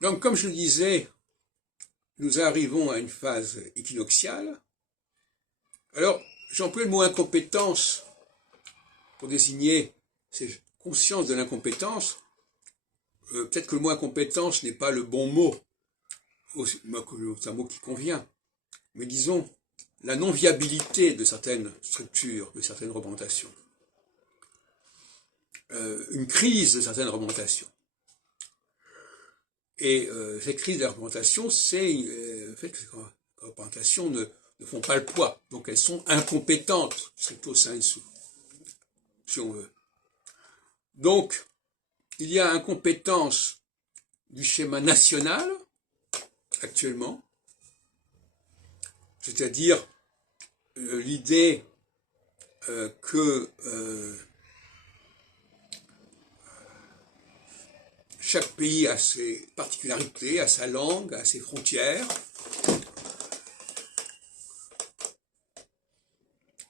Donc, comme je le disais, nous arrivons à une phase équinoxiale. Alors, j'emploie le mot incompétence pour désigner cette conscience de l'incompétence. Peut-être que le mot incompétence n'est pas le bon mot, c'est un mot qui convient, mais disons la non-viabilité de certaines structures, de certaines représentations, une crise de certaines représentations. Et cette crise de la représentation, c'est le fait que les représentations ne font pas le poids, donc elles sont incompétentes, stricto sensu, si on veut. Donc, il y a incompétence du schéma national, actuellement, c'est-à-dire l'idée que chaque pays a ses particularités, a sa langue, a ses frontières.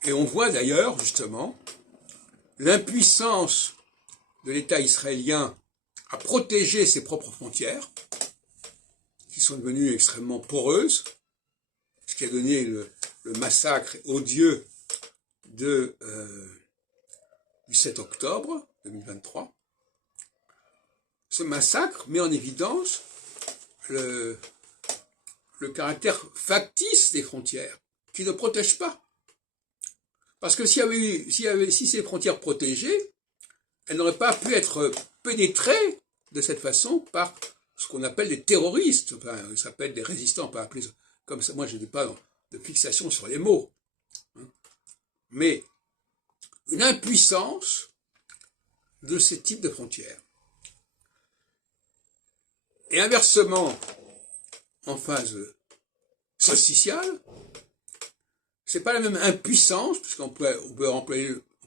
Et on voit d'ailleurs, justement, l'impuissance de l'État israélien à protéger ses propres frontières, qui sont devenues extrêmement poreuses, ce qui a donné le massacre odieux du 7 octobre 2023. Ce massacre met en évidence le caractère factice des frontières, qui ne protègent pas. Parce que si ces frontières protégées, elles n'auraient pas pu être pénétrées de cette façon par ce qu'on appelle des terroristes. Enfin, ça s'appelle des résistants, pas appeler comme ça. Moi, je n'ai pas de fixation sur les mots. Mais une impuissance de ces types de frontières. Et inversement, en phase solsticiale, c'est pas la même impuissance, puisqu'on peut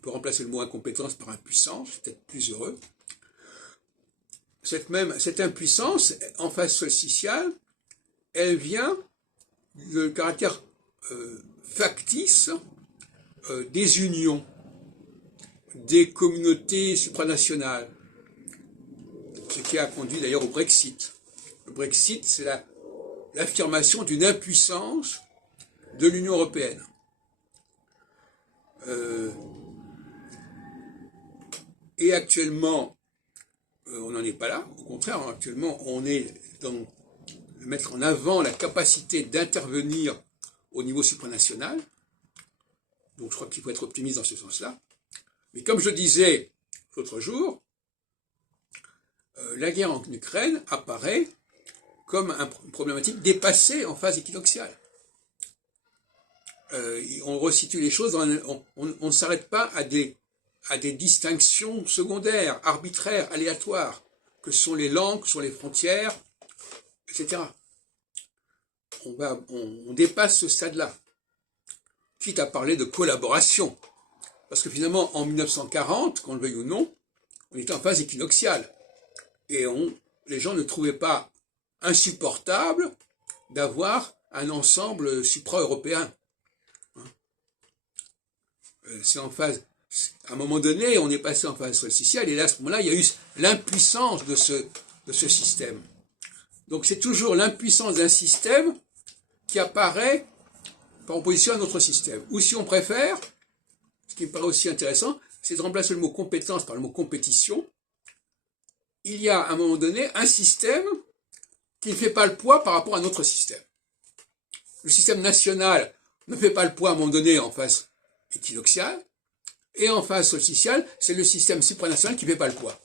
remplacer le mot incompétence par impuissance, c'est peut-être plus heureux. Cette impuissance, en phase solsticiale, elle vient du caractère factice des unions, des communautés supranationales, ce qui a conduit d'ailleurs au Brexit. Le Brexit, c'est l'affirmation d'une impuissance de l'Union européenne. Et actuellement, on n'en est pas là. Au contraire, actuellement, on est dans mettre en avant la capacité d'intervenir au niveau supranational. Donc je crois qu'il faut être optimiste dans ce sens-là. Mais comme je disais l'autre jour, la guerre en Ukraine apparaît comme une problématique dépassée en phase équinoxiale. On resitue les choses, on ne s'arrête pas à des distinctions secondaires, arbitraires, aléatoires, que sont les langues, que sont les frontières, etc. On dépasse ce stade-là, quitte à parler de collaboration. Parce que finalement, en 1940, qu'on le veuille ou non, on était en phase équinoxiale. Et les gens ne trouvaient pas insupportable d'avoir un ensemble supra-européen. C'est en phase, à un moment donné, on est passé en phase solsticiale, et là, à ce moment-là, il y a eu l'impuissance de ce système. Donc c'est toujours l'impuissance d'un système qui apparaît par opposition à un autre système. Ou si on préfère, ce qui me paraît aussi intéressant, c'est de remplacer le mot compétence par le mot compétition. Il y a à un moment donné un système qui ne fait pas le poids par rapport à un autre système. Le système national ne fait pas le poids à un moment donné en phase équinoxiale, et en phase solsticiale, c'est le système supranational qui ne fait pas le poids.